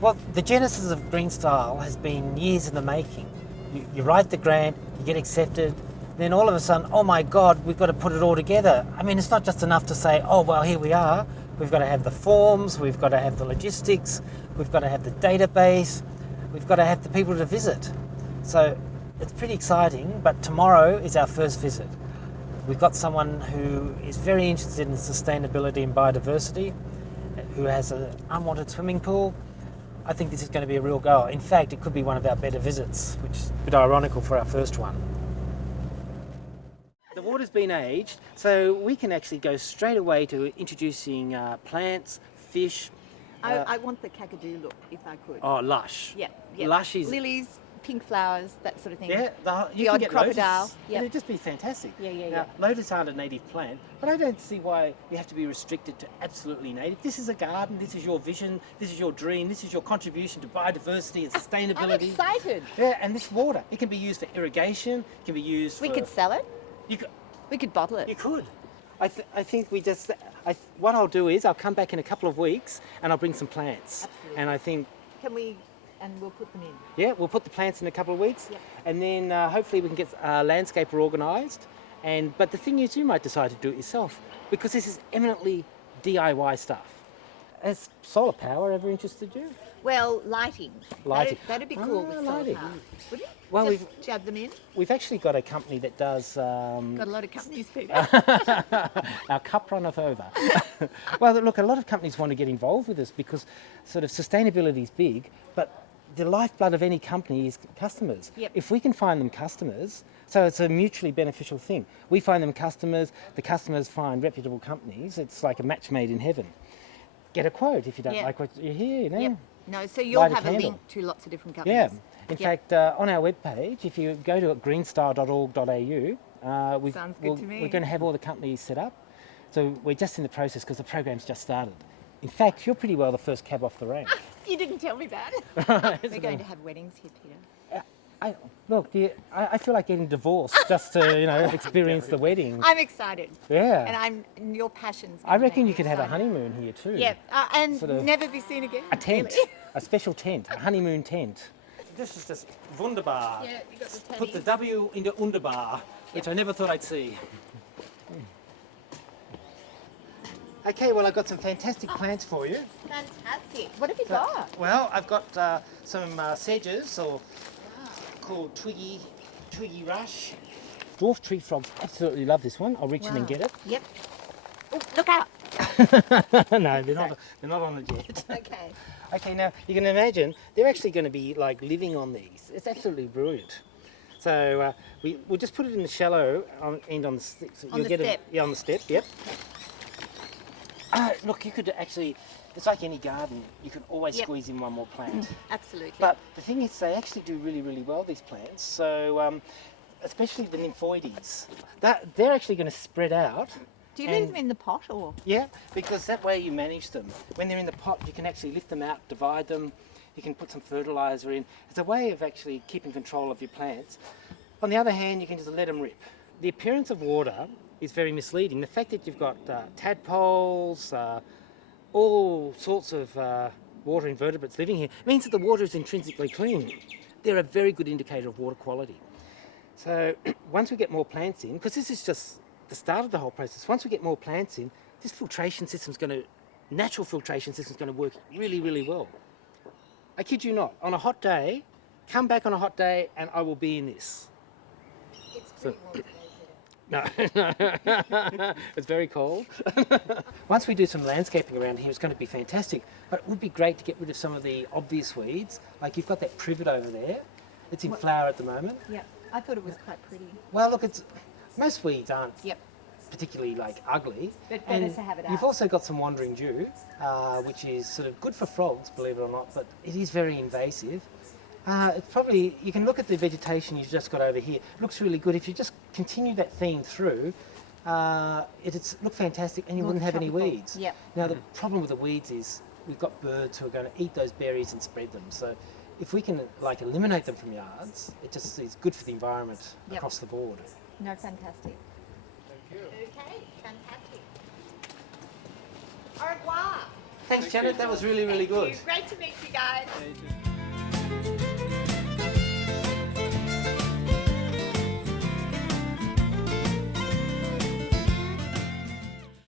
Well, the genesis of Greenstyle has been years in the making. You write the grant, you get accepted, then all of a sudden, oh my God, we've got to put it all together. I mean, it's not just enough to say, oh, well, here we are. We've got to have the forms, we've got to have the logistics, we've got to have the database, we've got to have the people to visit. So it's pretty exciting, but tomorrow is our first visit. We've got someone who is very interested in sustainability and biodiversity, who has an unwanted swimming pool. I think this is going to be a real goer. In fact, it could be one of our better visits, which is a bit ironical for our first one. The water's been aged, so we can actually go straight away to introducing plants, fish. I want the kakadu look, if I could. Oh, lush. Yeah. Lush is... Lilies, pink flowers, that sort of thing. Yeah, the you odd can get crocodile. lotus. Yeah. It'd just be fantastic. Yeah. Now, lotus aren't a native plant, but I don't see why you have to be restricted to absolutely native. This is a garden, this is your vision, this is your dream, this is your contribution to biodiversity and sustainability. I'm excited. Yeah, and this water, it can be used for irrigation, it can be used We for... could sell it. We could bottle it. You could. I think we just... what I'll do is I'll come back in a couple of weeks and I'll bring some plants. Absolutely. And I think... Can we... And we'll put them in. Yeah, we'll put the plants in a couple of weeks. Yep. And then hopefully we can get a landscaper organised. But the thing is, you might decide to do it yourself because this is eminently DIY stuff. Has solar power ever interested you? Well, lighting. Lighting. That'd be cool with solar lighting. power. Would it? Well, Just jab them in. We've actually got a company that does... Got a lot of companies, Peter. Our cup runneth over. Well, look, a lot of companies want to get involved with this because sort of sustainability is big, but the lifeblood of any company is customers. Yep. If we can find them customers, so it's a mutually beneficial thing. We find them customers, the customers find reputable companies. It's like a match made in heaven. Get a quote if you don't Yep. like what you hear, you know. Yep. No, so you'll Light a have a candle. link to lots of different Yeah. companies. In Yep. fact, on our webpage, if you go to greenstyle.org.au, Sounds good to me. we're going to have all the companies set up. So we're just in the process because the program's just started. In fact, you're pretty well the first cab off the rank. You didn't tell me that. We're going to have weddings here, Peter. Look, I feel like getting divorced just to experience the wedding. I'm excited. Yeah. And your passion's I reckon make you me could have a excited. honeymoon here too. Yeah, and Sort of never be seen again. a tent, really. a special tent, a honeymoon tent. This is just wunderbar. Yeah, you got the Put the tabbies. W into underbar, which I never thought I'd see. Okay, well, I've got some fantastic plants for you. Fantastic. What have you got? Well, I've got some sedges, or called Twiggy Rush. Dwarf tree frogs absolutely love this one. I'll reach in and get it. Yep. Oh, look out. No, they're not on it yet. Okay. Okay, now you can imagine they're actually going to be like living on these. It's absolutely brilliant. So we'll just put it in the shallow end on the stick. So On you'll the get step. Yeah, on the step. Yep. Look, you could actually. It's like any garden. You can always Yep. squeeze in one more plant. Absolutely. But the thing is, they actually do really, really well, these plants. So, especially the nymphoides, they're actually going to spread out. do you leave them in the pot or? Yeah, because that way you manage them. When they're in the pot, you can actually lift them out, divide them. You can put some fertiliser in. It's a way of actually keeping control of your plants. On the other hand, you can just let them rip. The appearance of water is very misleading. The fact that you've got tadpoles, all sorts of water invertebrates living here means that the water is intrinsically clean. They're a very good indicator of water quality. So once we get more plants in, because this is just the start of the whole process, once we get more plants in, this filtration system's natural filtration system's going to work really, really well. I kid you not, on a hot day, come back on a hot day and I will be in this. It's pretty warm today, Peter. No, it's very cold. Once we do some landscaping around here, it's going to be fantastic. But it would be great to get rid of some of the obvious weeds. Like you've got that privet over there. It's in flower at the moment. Yeah, I thought it was quite pretty. Well, look, most weeds aren't Yep. particularly ugly. But better And to have it you've out. also got some wandering dew, which is sort of good for frogs, believe it or not, but it is very invasive. It's probably, you can look at the vegetation you've just got over here. It looks really good. If you just continue that theme through, it'd look fantastic and you More wouldn't have any tropical. weeds. Yep. Now the problem with the weeds is we've got birds who are going to eat those berries and spread them. So if we can eliminate them from yards, it just is good for the environment Yep. across the board. No, fantastic. Thank you. Okay, fantastic. Au revoir. Thanks, Janet. That was really, really good. Great to meet you guys. Yeah, you too.